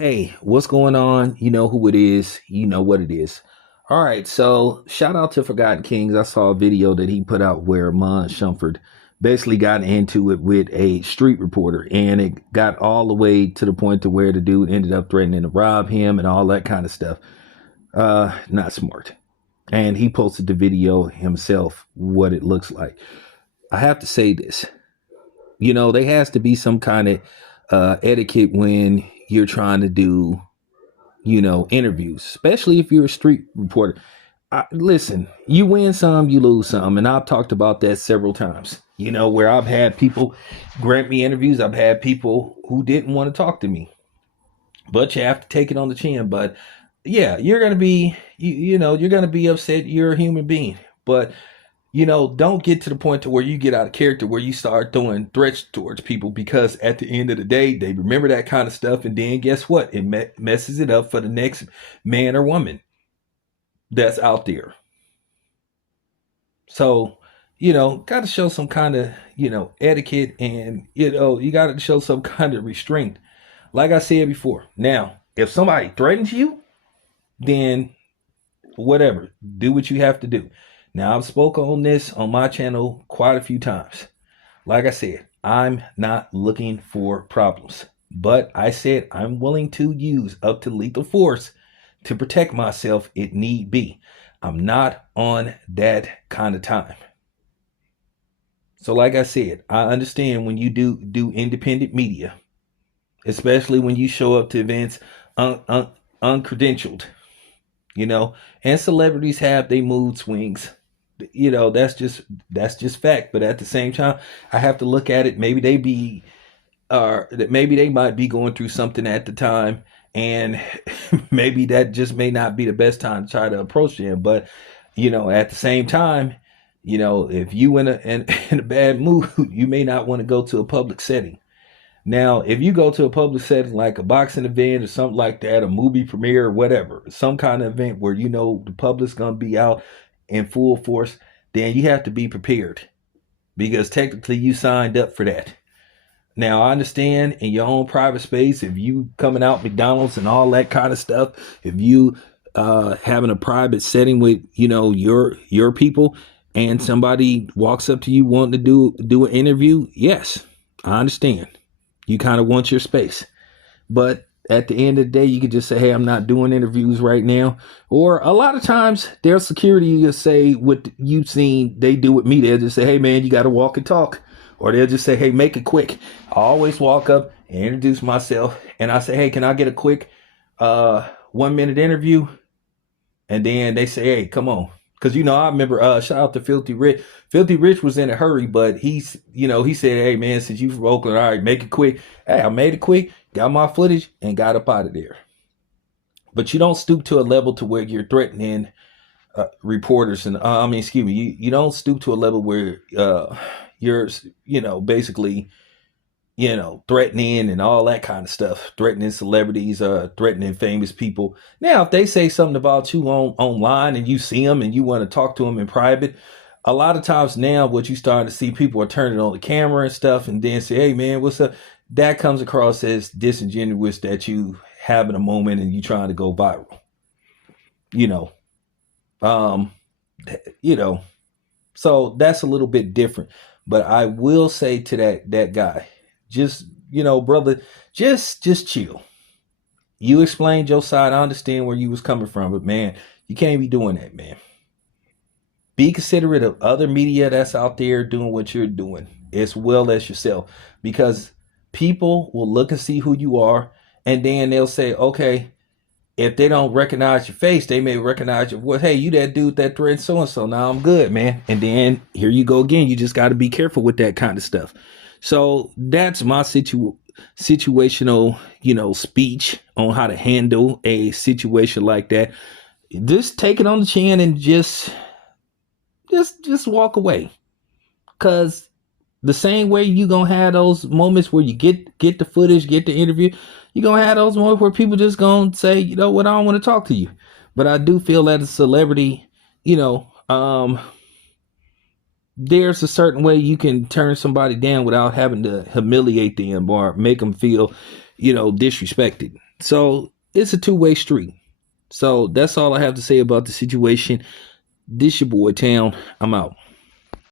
Hey, what's going on? You know who it is. You know what it is. All right, so shout out to Forgotten Kings. I saw a video that he put out where Iman Shumpert basically got into it with a street reporter, and it got all the way to the point to where the dude ended up threatening to rob him and all that kind of stuff. Not smart. And he posted the video himself, what it looks like. I have to say this. There has to be some kind of etiquette when you're trying to do interviews, especially if you're a street reporter. Listen, you win some, you lose some. And I've talked about that several times, where I've had people grant me interviews. I've had people who didn't want to talk to me, but you have to take it on the chin. But yeah, you're going to be, you're going to be upset. You're a human being, but don't get to the point to where you get out of character, where you start throwing threats towards people, because at the end of the day, they remember that kind of stuff. And then guess what? It messes it up for the next man or woman that's out there. So, got to show some kind of, etiquette, and, you got to show some kind of restraint. Like I said before, now, if somebody threatens you, then whatever, do what you have to do. Now, I've spoken on this on my channel quite a few times. Like I said, I'm not looking for problems, but I said I'm willing to use up to lethal force to protect myself if need be. I'm not on that kind of time. So like I said, I understand when you do independent media, especially when you show up to events uncredentialed, and celebrities have their mood swings. That's just fact. But at the same time, I have to look at it. Maybe maybe they might be going through something at the time, and maybe that just may not be the best time to try to approach them. But at the same time, if you in a bad mood, you may not want to go to a public setting. Now, if you go to a public setting like a boxing event or something like that, a movie premiere or whatever, some kind of event where the public's gonna be out in full force, then you have to be prepared, because technically you signed up for that. Now, I understand in your own private space, if you coming out McDonald's and all that kind of stuff, if you having a private setting with your people, and somebody walks up to you wanting to do an interview, yes, I understand. You kind of want your space. But at the end of the day, you could just say, hey, I'm not doing interviews right now. Or a lot of times there's security, you just say what you've seen they do with me. They'll just say, hey, man, you got to walk and talk. Or they'll just say, hey, make it quick. I always walk up and introduce myself. And I say, hey, can I get a quick 1-minute interview? And then they say, hey, come on. Because, I remember, shout out to Filthy Rich. Filthy Rich was in a hurry, but he said, hey, man, since you from Oakland, all right, make it quick. Hey, I made it quick, got my footage, and got up out of there. But you don't stoop to a level to where you're threatening reporters. And, you don't stoop to a level where you're, basically, threatening and all that kind of stuff, threatening celebrities, threatening famous people. Now, if they say something about you online and you see them and you want to talk to them in private, a lot of times now what you starting to see, people are turning on the camera and stuff and then say, hey, man, what's up? That comes across as disingenuous, that you having a moment and you trying to go viral. So that's a little bit different. But I will say to that guy, just, brother, just chill. You explained your side. I understand where you was coming from, but man, you can't be doing that, man. Be considerate of other media that's out there doing what you're doing, as well as yourself, because people will look and see who you are, and then they'll say, okay, if they don't recognize your face, they may recognize your voice. Hey, you that dude that threatened so-and-so. Now I'm good, man. And then here you go again. You just got to be careful with that kind of stuff. So that's my situational, speech on how to handle a situation like that. Just take it on the chin and just walk away. Cause the same way you gonna have those moments where you get the footage, get the interview, you're gonna have those moments where people just gonna say, you know what, I don't want to talk to you. But I do feel that a celebrity, there's a certain way you can turn somebody down without having to humiliate them or make them feel, disrespected. So it's a two-way street. So that's all I have to say about the situation. This your boy Town. I'm out.